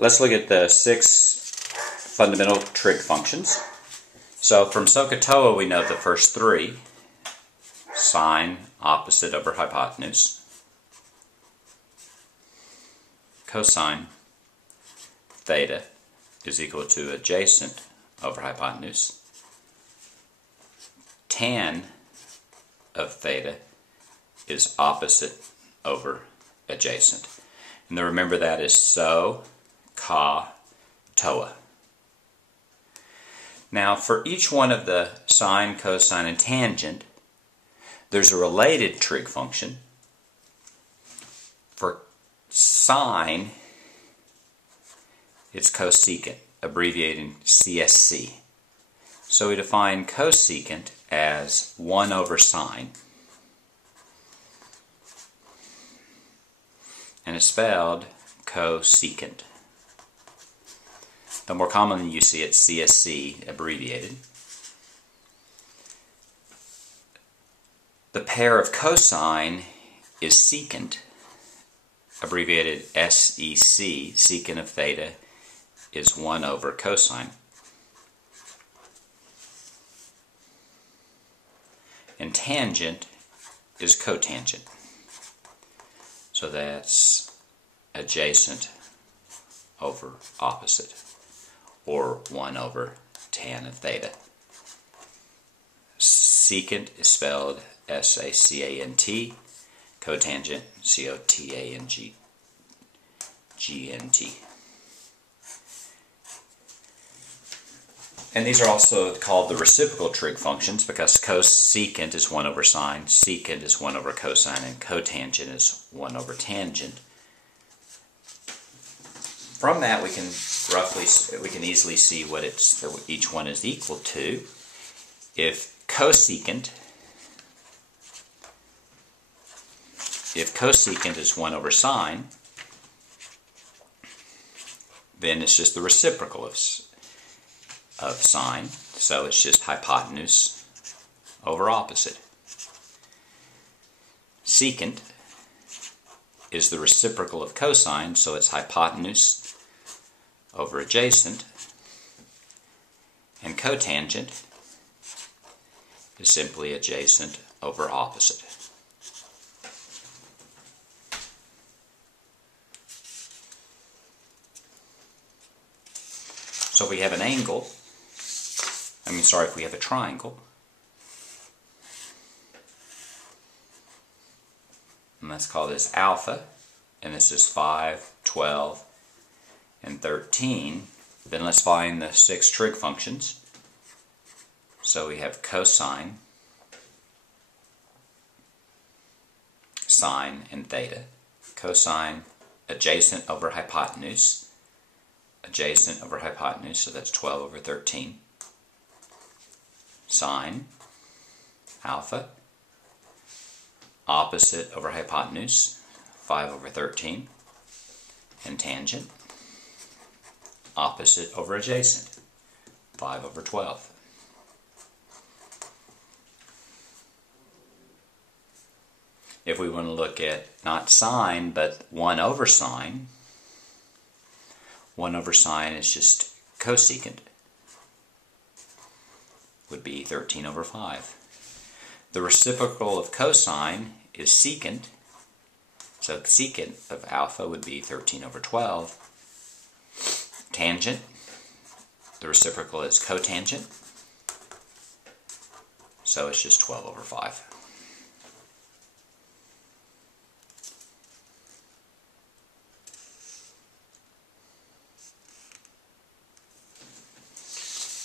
Let's look at the 6 fundamental trig functions. So from SOHCAHTOA we know the first 3. Sine, opposite over hypotenuse. Cosine, theta is equal to adjacent over hypotenuse. Tan of theta is opposite over adjacent. And remember that is SOH, CA, TOA. Now for each one of the sine, cosine, and tangent, there's a related trig function. For sine, it's cosecant, abbreviating CSC. So we define cosecant as 1 over sine. And it's spelled cosecant. Though more commonly you see it CSC abbreviated. The pair of cosine is secant, abbreviated SEC. Secant of theta is 1 over cosine. And tangent is cotangent. So that's adjacent over opposite, or 1 over tan of theta. Secant is spelled S-A-C-A-N-T, cotangent C-O-T-A-N-G-N-T. And these are also called the reciprocal trig functions because cosecant is 1 over sine, secant is 1 over cosine, and cotangent is 1 over tangent. From that we can easily see what each one is equal to. If cosecant is 1 over sine, then it's just the reciprocal of sine, so it's just hypotenuse over opposite. Secant is the reciprocal of cosine, so it's hypotenuse over adjacent. And cotangent is simply adjacent over opposite. So if we have an angle, if we have a triangle, and let's call this alpha, and this is 5, 12, and 13, then let's find the 6 trig functions. So we have cosine, sine, and theta. Cosine, adjacent over hypotenuse. Adjacent over hypotenuse, so that's 12 over 13. Sine, alpha. Opposite over hypotenuse, 5 over 13. And tangent, opposite over adjacent, 5 over 12. If we want to look at not sine, but 1 over sine, 1 over sine is just cosecant, would be 13 over 5. The reciprocal of cosine is secant, so secant of alpha would be 13 over 12. Tangent, the reciprocal is cotangent, so it's just 12 over 5.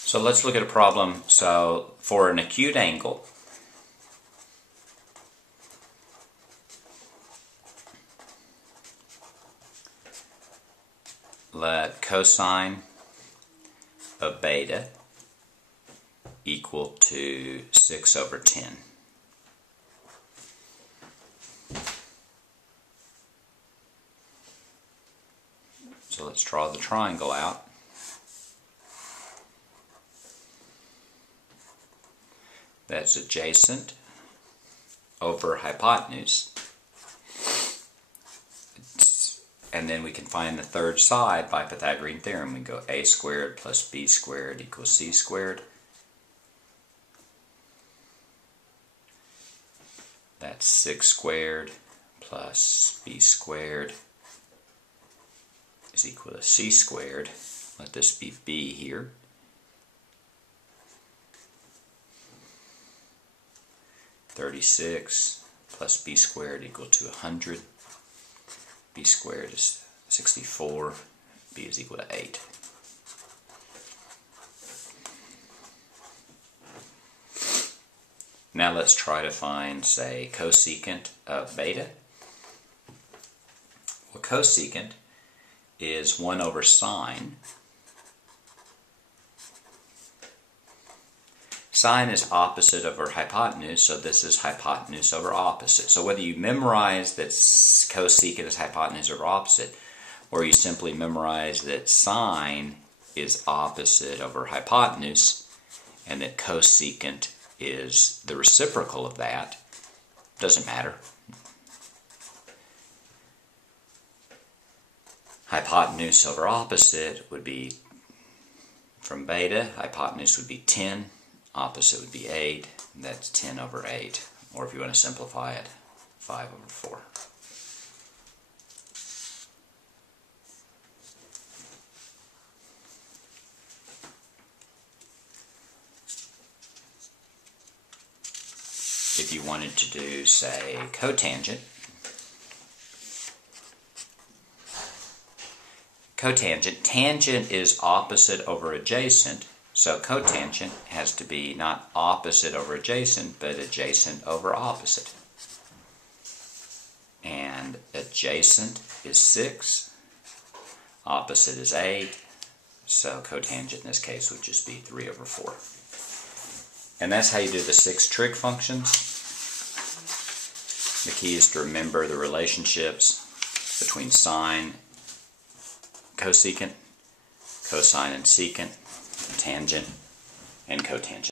So let's look at a problem. So for an acute angle, let cosine of beta equal to 6 over 10. So let's draw the triangle out. That's adjacent over hypotenuse. It's and then we can find the third side by Pythagorean theorem. We go a squared plus b squared equals c squared. That's 6 squared plus b squared is equal to c squared. Let this be b here. (36) plus b squared equal to 100. B squared is 64. B is equal to 8. Now let's try to find, say, cosecant of beta. Well, cosecant is 1 over sine. Sine is opposite over hypotenuse, so this is hypotenuse over opposite. So whether you memorize that cosecant is hypotenuse over opposite, or you simply memorize that sine is opposite over hypotenuse, and that cosecant is the reciprocal of that, doesn't matter. Hypotenuse over opposite would be, from beta, hypotenuse would be 10, opposite would be 8, and that's 10 over 8. Or if you want to simplify it, 5 over 4. If you wanted to do, say, cotangent, tangent is opposite over adjacent, so cotangent has to be not opposite over adjacent, but adjacent over opposite. And adjacent is 6, opposite is 8, so cotangent in this case would just be 3 over 4. And that's how you do the 6 trig functions. The key is to remember the relationships between sine, cosecant, cosine and secant, tangent, and cotangent.